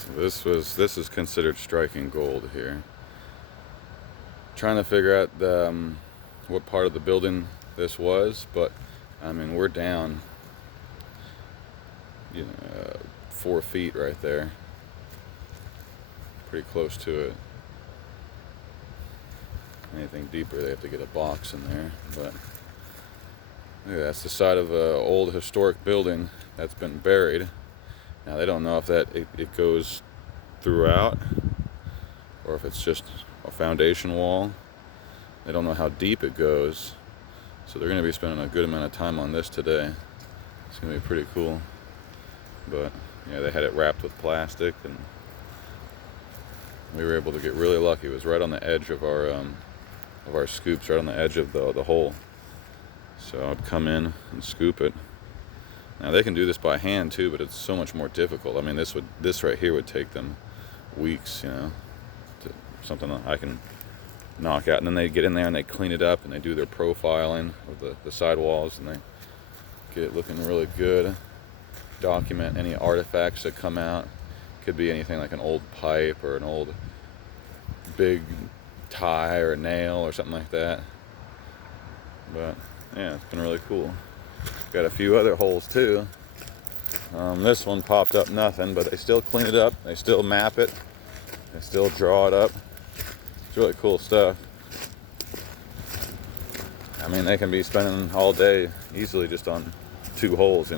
So this is considered striking gold here. Trying to figure out what part of the building this was, but I mean, we're down 4 feet right there, pretty close to it. Anything deeper, they have to get a box in there. But yeah, that's the side of an old historic building that's been buried. Now they don't know if it goes throughout or if it's just a foundation wall. They don't know how deep it goes, so they're going to be spending a good amount of time on this today. It's going to be pretty cool. But yeah, they had it wrapped with plastic, and we were able to get really lucky. It was right on the edge of our scoops, right on the edge of the hole. So I'd come in and scoop it. Now they can do this by hand too, but it's so much more difficult. I mean, this right here would take them weeks, something that I can knock out. And then they get in there and they clean it up and they do their profiling of the sidewalls, and they get it looking really good. Document any artifacts that come out. Could be anything like an old pipe or an old big tie or a nail or something like that. But yeah, it's been really cool. Got a few other holes too. This one popped up nothing, but they still clean it up. They still map it. They still draw it up. It's really cool stuff. I mean, they can be spending all day easily just on 2 holes,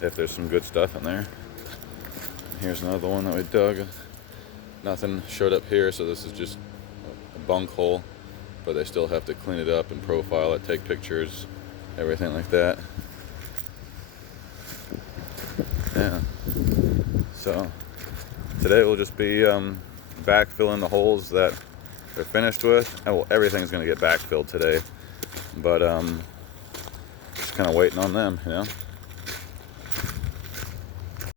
if there's some good stuff in there. Here's another one that we dug. Nothing showed up here, so this is just a bunk hole, but they still have to clean it up and profile it, take pictures, everything like that. Yeah. So today will just be backfilling the holes that they're finished with. Well, everything's going to get backfilled today, but just kind of waiting on them,